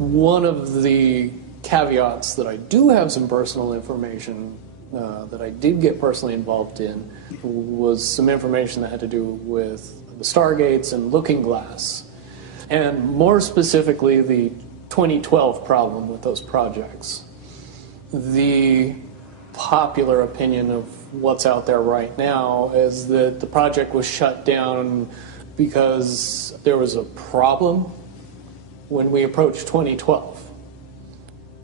One of the caveats that I do have some personal information that I did get personally involved in was some information that had to do with the Stargates and Looking Glass, and more specifically the 2012 problem with those projects. The popular opinion of what's out there right now is that the project was shut down because there was a problem when we approached 2012.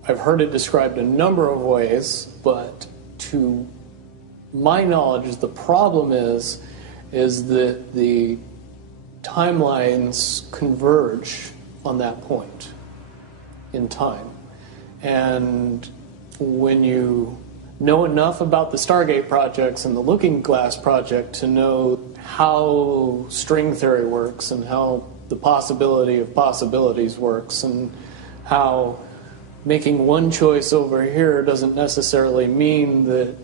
I've heard it described a number of ways, but to my knowledge, the problem is that the timelines converge on that point in time. And when you know enough about the Stargate projects and the Looking Glass project to know how string theory works and how the possibility of possibilities works and how making one choice over here doesn't necessarily mean that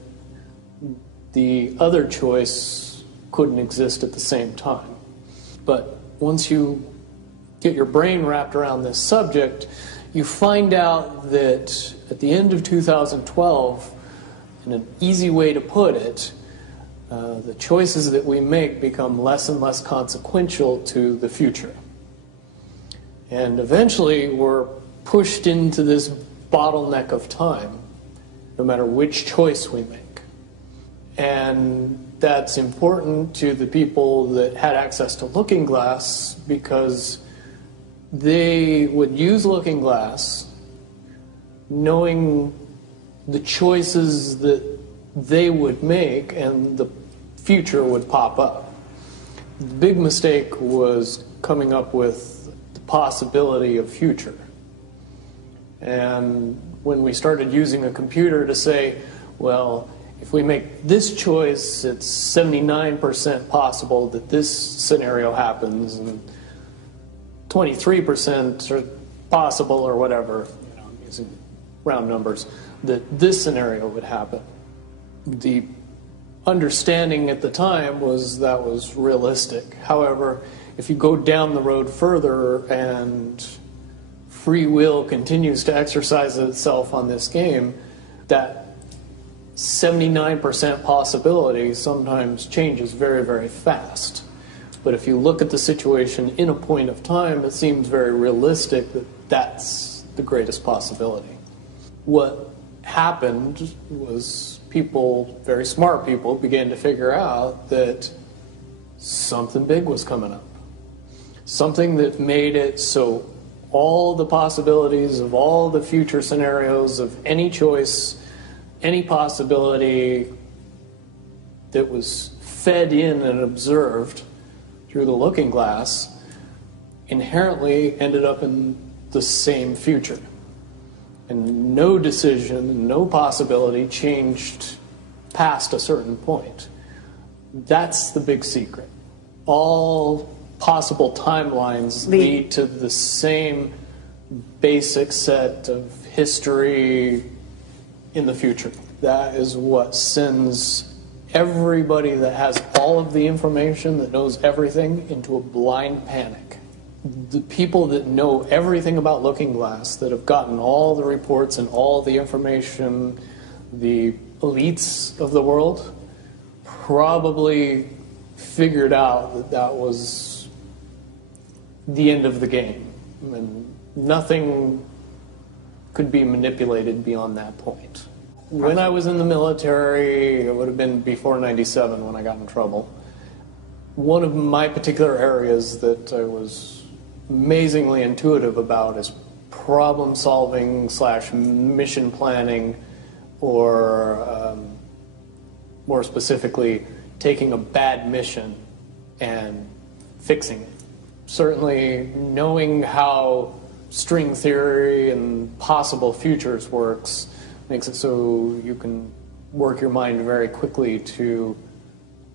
the other choice couldn't exist at the same time. But once you get your brain wrapped around this subject, you find out that at the end of 2012, in an easy way to put it, the choices that we make become less and less consequential to the future. And eventually we're pushed into this bottleneck of time, no matter which choice we make. And that's important to the people that had access to Looking Glass because they would use Looking Glass knowing the choices that they would make and the future would pop up. The big mistake was coming up with the possibility of future. And when we started using a computer to say, well, if we make this choice, it's 79% possible that this scenario happens, and 23% are possible, or whatever, I'm using round numbers, that this scenario would happen. The understanding at the time was that was realistic. However, if you go down the road further and free will continues to exercise itself on this game, that 79% possibility sometimes changes very, very fast. But if you look at the situation in a point of time, it seems very realistic that that's the greatest possibility. What happened was people, very smart people, began to figure out that something big was coming up. Something that made it so all the possibilities of all the future scenarios of any choice, any possibility that was fed in and observed through the Looking Glass inherently ended up in the same future. And no decision, no possibility changed past a certain point. That's the big secret. All possible timelines lead to the same basic set of history in the future. That is what sends everybody that has all of the information, that knows everything, into a blind panic. The people that know everything about Looking Glass, that have gotten all the reports and all the information, the elites of the world, probably figured out that that was the end of the game. And nothing could be manipulated beyond that point. When I was in the military, it would have been before '97 when I got in trouble. One of my particular areas that I was amazingly intuitive about is problem solving / mission planning, or more specifically, taking a bad mission and fixing it. Certainly knowing how string theory and possible futures works makes it so you can work your mind very quickly to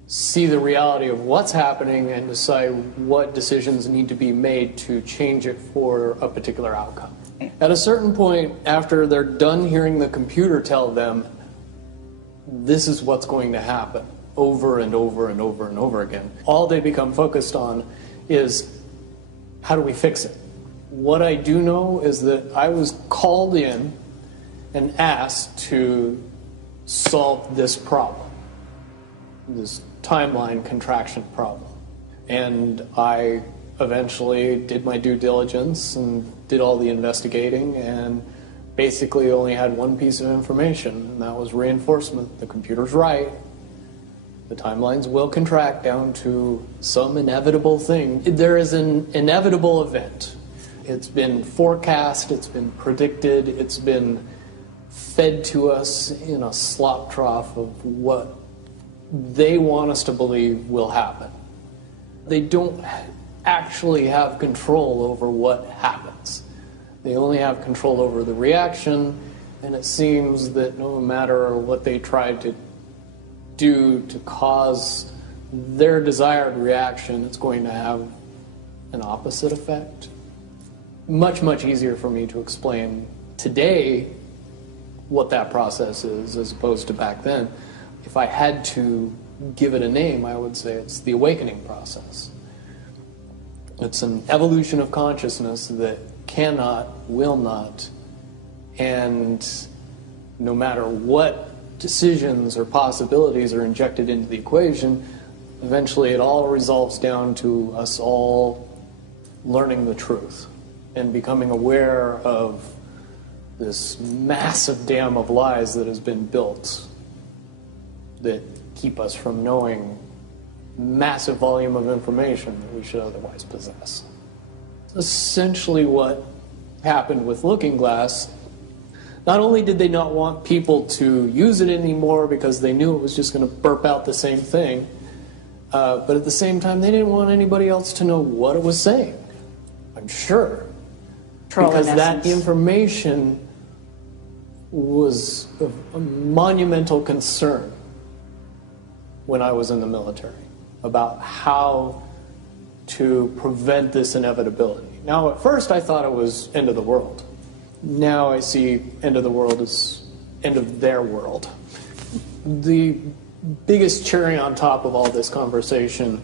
see the reality of what's happening and decide what decisions need to be made to change it for a particular outcome. At a certain point, after they're done hearing the computer tell them this is what's going to happen over and over and over and over again, all they become focused on is how do we fix it? What I do know is that I was called in and asked to solve this problem, this timeline contraction problem. And I eventually did my due diligence and did all the investigating and basically only had one piece of information, and that was reinforcement. The computer's right. The timelines will contract down to some inevitable thing. There is an inevitable event. It's been forecast, it's been predicted, it's been fed to us in a slop trough of what they want us to believe will happen. They don't actually have control over what happens. They only have control over the reaction, and it seems that no matter what they try to do to cause their desired reaction, it's going to have an opposite effect. Much, much easier for me to explain today what that process is as opposed to back then. If I had to give it a name, I would say it's the awakening process. It's an evolution of consciousness that cannot, will not, and no matter what decisions or possibilities are injected into the equation, eventually it all resolves down to us all learning the truth and becoming aware of this massive dam of lies that has been built that keep us from knowing massive volume of information that we should otherwise possess. Essentially what happened with Looking Glass, not only did they not want people to use it anymore because they knew it was just going to burp out the same thing, but at the same time they didn't want anybody else to know what it was saying, I'm sure. Because that information was of a monumental concern when I was in the military about how to prevent this inevitability. Now, at first I thought it was end of the world. Now I see end of the world as end of their world. The biggest cherry on top of all this conversation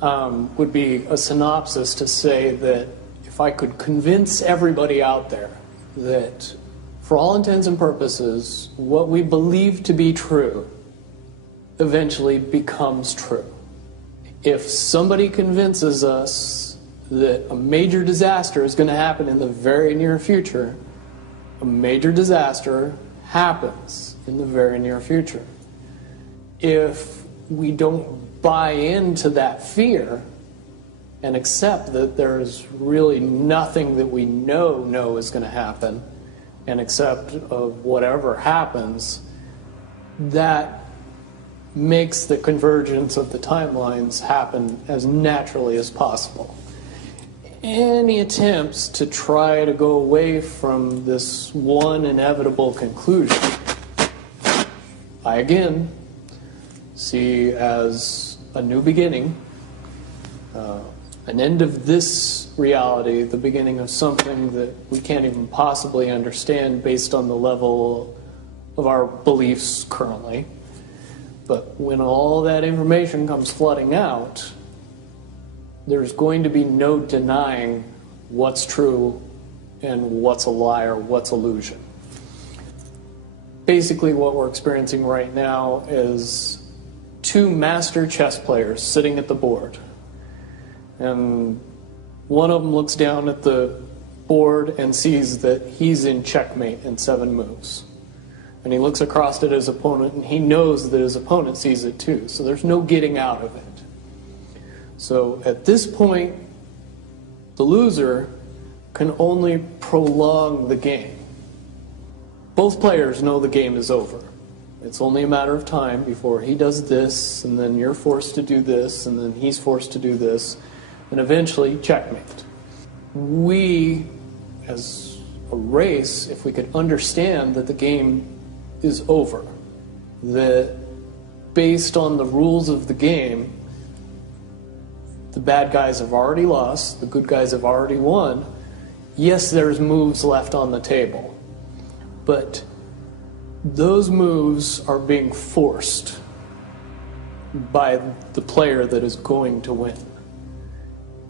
would be a synopsis to say that if I could convince everybody out there that for all intents and purposes, what we believe to be true eventually becomes true. If somebody convinces us that a major disaster is going to happen in the very near future, a major disaster happens in the very near future. If we don't buy into that fear and accept that there's really nothing that we know is going to happen, and accept of whatever happens, that makes the convergence of the timelines happen as naturally as possible. Any attempts to try to go away from this one inevitable conclusion, I again see as a new beginning, an end of this reality, the beginning of something that we can't even possibly understand based on the level of our beliefs currently. But when all that information comes flooding out, there's going to be no denying what's true and what's a lie or what's illusion. Basically what we're experiencing right now is two master chess players sitting at the board. And one of them looks down at the board and sees that he's in checkmate in 7 moves. And he looks across at his opponent and he knows that his opponent sees it too. So there's no getting out of it. So at this point, the loser can only prolong the game. Both players know the game is over. It's only a matter of time before he does this, and then you're forced to do this, and then he's forced to do this, and eventually checkmate. We, as a race, if we could understand that the game is over, that based on the rules of the game, the bad guys have already lost, the good guys have already won. Yes, there's moves left on the table, but those moves are being forced by the player that is going to win.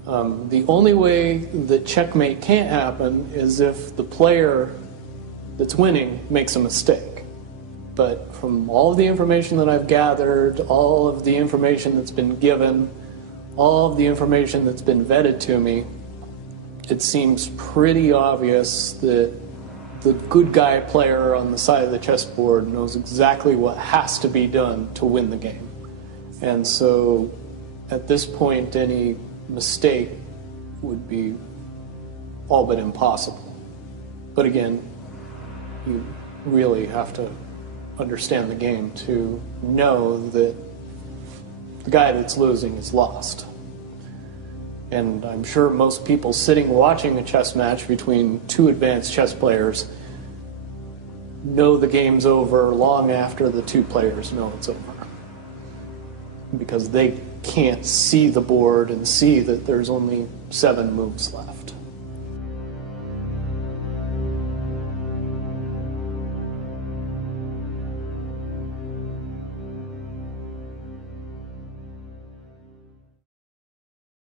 The only way that checkmate can't happen is if the player that's winning makes a mistake. But from all of the information that I've gathered, all of the information that's been given, all of the information that's been vetted to me, it seems pretty obvious that the good guy player on the side of the chessboard knows exactly what has to be done to win the game. And so at this point, any mistake would be all but impossible. But again, you really have to understand the game to know that the guy that's losing is lost. And I'm sure most people sitting watching a chess match between two advanced chess players know the game's over long after the two players know it's over. Because they can't see the board and see that there's only 7 moves left.